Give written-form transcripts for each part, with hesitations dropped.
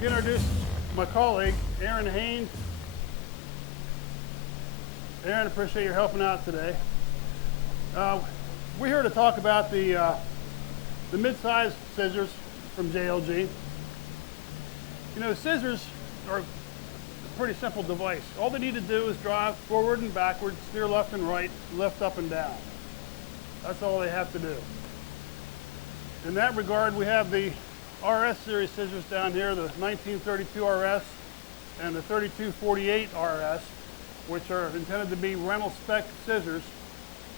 like to introduce my colleague, Aaron Haynes. Aaron, appreciate your helping out today. We're here to talk about the mid-size scissors from JLG. You know, scissors are a pretty simple device. All they need to do is drive forward and backward, steer left and right, lift up and down. That's all they have to do. In that regard, we have the RS series scissors down here, the 1932 RS and the 3248 RS, which are intended to be rental spec scissors.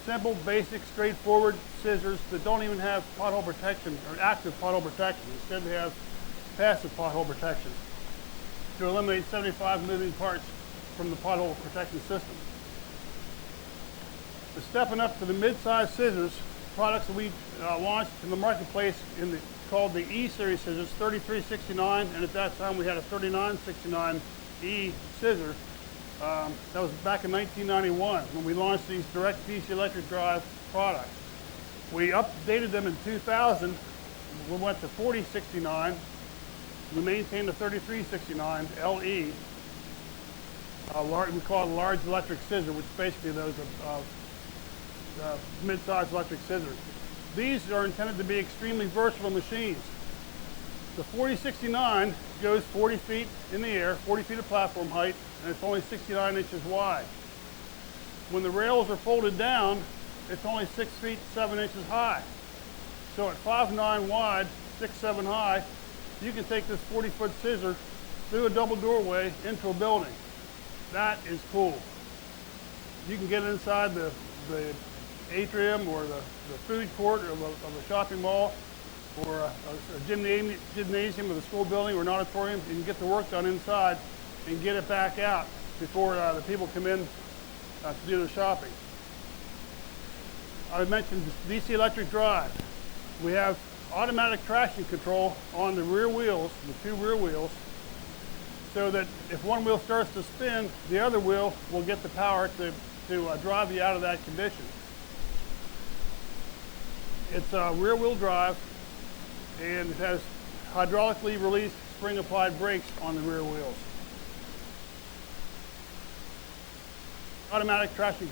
Simple, basic, straightforward scissors that don't even have pothole protection or active pothole protection. Instead, they have passive pothole protection to eliminate 75 moving parts from the pothole protection system. We're stepping up to the mid-size scissors, products that we launched in the marketplace called the E series scissors, 3369, and at that time we had a 3969E scissor. That was back in 1991 when we launched these direct DC electric drive products. We updated them in 2000. We went to 4069. We maintained the 3369LE. We call it a large electric scissor, which basically those are mid-sized electric scissors. These are intended to be extremely versatile machines. The 4069 goes 40 feet in the air, 40 feet of platform height, and it's only 69 inches wide. When the rails are folded down, it's only 6 feet 7 inches high. So at 5'9" wide, 6'7" high, you can take this 40-foot scissor through a double doorway into a building. That is cool. You can get inside the atrium or the food court of a shopping mall or a gymnasium of a school building or an auditorium. You can get the work done inside and get it back out before the people come in to do the shopping. I mentioned DC electric drive. We have automatic traction control on the rear wheels, the two rear wheels, so that if one wheel starts to spin, the other wheel will get the power to drive you out of that condition. It's a rear wheel drive, and it has hydraulically released spring applied brakes on the rear wheels. Automatic traction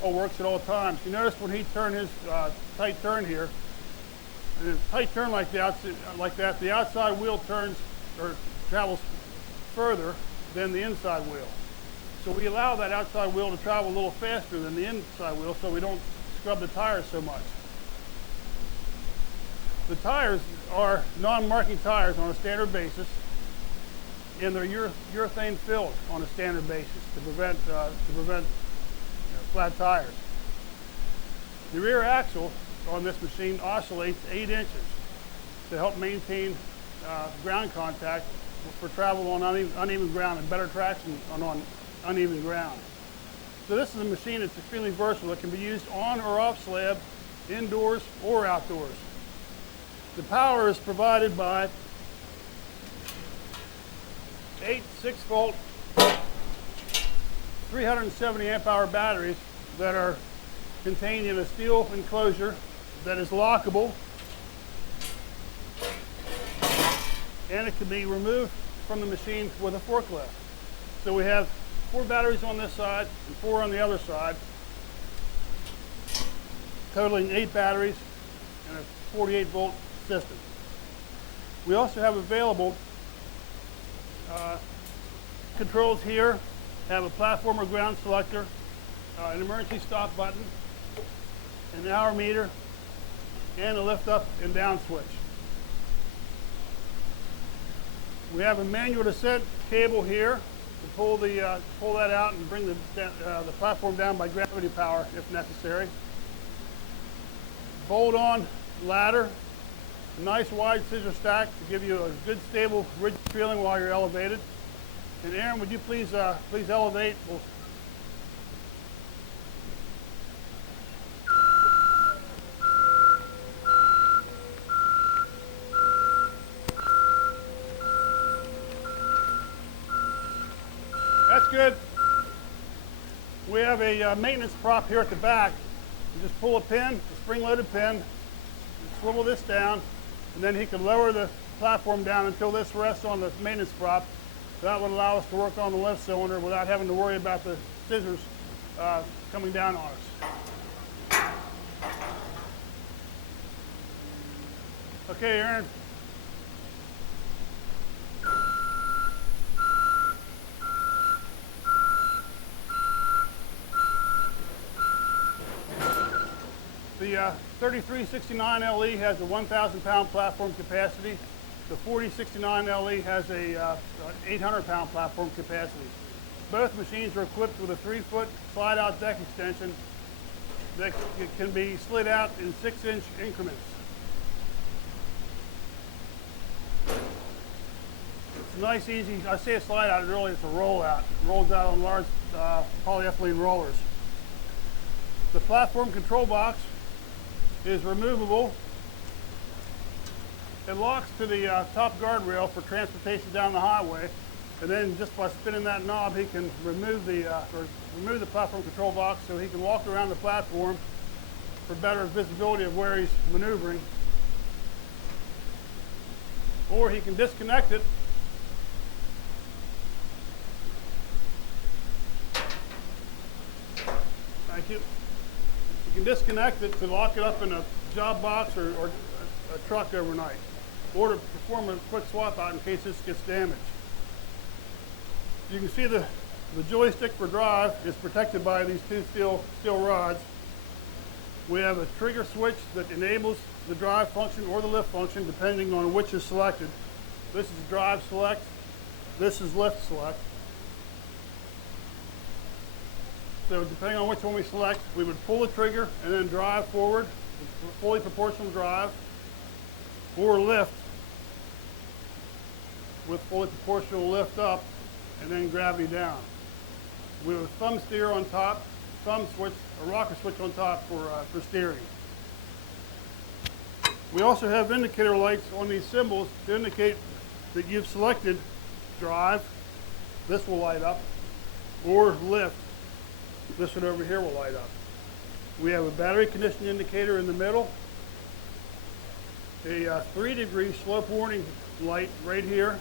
control works at all times. You notice when he turned his tight turn here, and a tight turn like that, the outside wheel turns or travels further than the inside wheel. So we allow that outside wheel to travel a little faster than the inside wheel so we don't scrub the tires so much. The tires are non-marking tires on a standard basis, and they're urethane filled on a standard basis to prevent flat tires. The rear axle on this machine oscillates 8 inches to help maintain ground contact for travel on uneven ground and better traction on uneven ground. So this is a machine that's extremely versatile. It can be used on or off slab, indoors or outdoors. The power is provided by 8 6-volt, 370 amp hour batteries that are contained in a steel enclosure that is lockable, and it can be removed from the machine with a forklift. So we have 4 batteries on this side and 4 on the other side, totaling 8 batteries and a 48-volt system. We also have available controls here, have a platform or ground selector, an emergency stop button, an hour meter, and a lift up and down switch. We have a manual descent cable here to pull that out and bring the platform down by gravity power if necessary. Bolt-on ladder, a nice wide scissor stack to give you a good stable rigid feeling while you're elevated. And Aaron, would you please elevate? That's good. We have a maintenance prop here at the back. You just pull a pin, a spring-loaded pin, swivel this down, and then he can lower the platform down until this rests on the maintenance prop. That would allow us to work on the lift cylinder without having to worry about the scissors coming down on us. Okay, Aaron. The 3369LE has a 1,000 pound platform capacity. The 4069LE has a 800 pound platform capacity. Both machines are equipped with a 3-foot slide out deck extension that can be slid out in 6-inch increments. It's a nice, easy, I say a slide out, really it's a roll out. It rolls out on large polyethylene rollers. The platform control box is removable. It locks to the top guardrail for transportation down the highway, and then just by spinning that knob, he can remove the platform control box so he can walk around the platform for better visibility of where he's maneuvering. Or he can disconnect it Thank you. You can disconnect it to lock it up in a job box or a truck overnight, or to perform a quick swap out in case this gets damaged. You can see the joystick for drive is protected by these two steel rods. We have a trigger switch that enables the drive function or the lift function depending on which is selected. This is drive select, this is lift select. So depending on which one we select, we would pull the trigger and then drive forward, fully proportional drive, or lift with fully proportional lift up and then gravity down. We have a thumb steer on top, thumb switch, a rocker switch on top for steering. We also have indicator lights on these symbols to indicate that you've selected drive, this will light up, or lift, this one over here will light up. We have a battery condition indicator in the middle, a 3-degree slope warning light right here,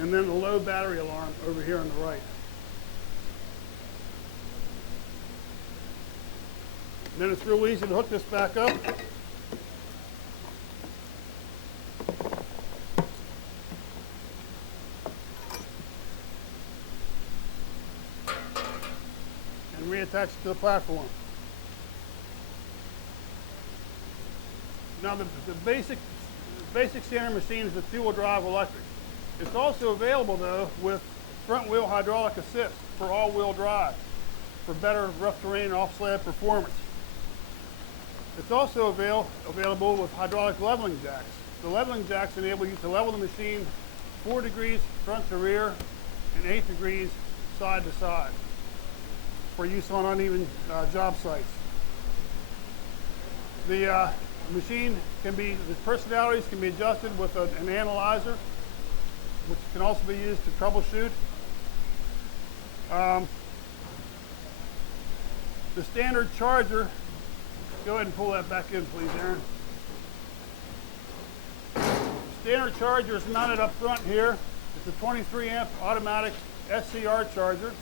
and then a low battery alarm over here on the right. And then it's real easy to hook this back up. And reattach it to the platform. Now the basic standard machine is a 2-wheel drive electric. It's also available though with front wheel hydraulic assist for all-wheel drive for better rough terrain off-slab performance. It's also available with hydraulic leveling jacks. The leveling jacks enable you to level the machine 4 degrees front to rear and 8 degrees side to side for use on uneven job sites. The machine the personalities can be adjusted with an analyzer, which can also be used to troubleshoot. The standard charger, go ahead and pull that back in, please, Aaron. The standard charger is mounted up front here. It's a 23 amp automatic SCR charger.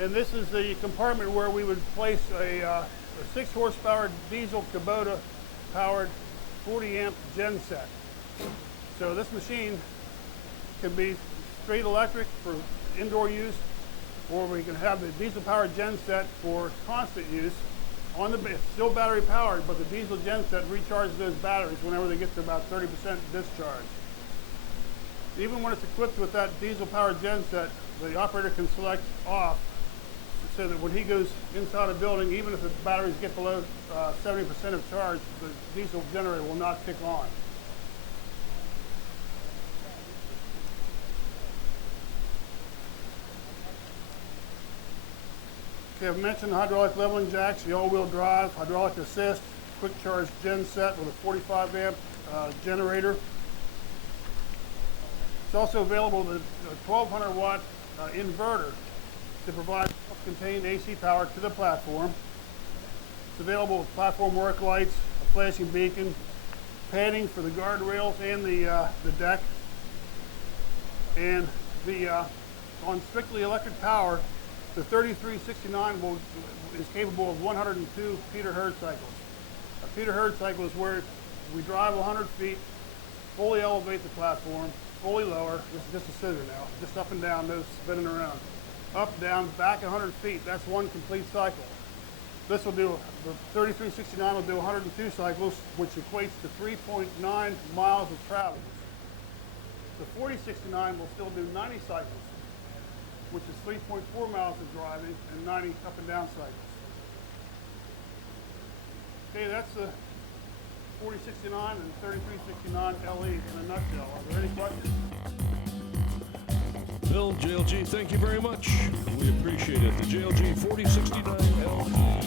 And this is the compartment where we would place a 6 horsepower diesel Kubota powered 40 amp gen set. So this machine can be straight electric for indoor use, or we can have the diesel powered gen set for constant use. It's still battery powered, but the diesel gen set recharges those batteries whenever they get to about 30% discharge. Even when it's equipped with that diesel powered gen set, the operator can select off so that when he goes inside a building, even if the batteries get below 70% of charge, the diesel generator will not kick on. Okay, I've mentioned hydraulic leveling jacks, the all-wheel drive, hydraulic assist, quick charge gen set with a 45 amp generator. It's also available with a 1200 watt inverter to provide self-contained AC power to the platform. It's available with platform work lights, a flashing beacon, padding for the guardrails and the deck. And on strictly electric power, the 3369 is capable of 102 Peter Herd cycles. A Peter Herd cycle is where we drive 100 feet, fully elevate the platform, fully lower. This is just a scissor now, just up and down, no spinning around. Up, down, back 100 feet. That's one complete cycle. This will do, the 3369 will do 102 cycles, which equates to 3.9 miles of travel. The 4069 will still do 90 cycles, which is 3.4 miles of driving and 90 up and down cycles. Okay, that's the 4069 and 3369LE in a nutshell. Are there any questions? Bill, JLG, thank you very much. We appreciate it. The JLG 4069LE.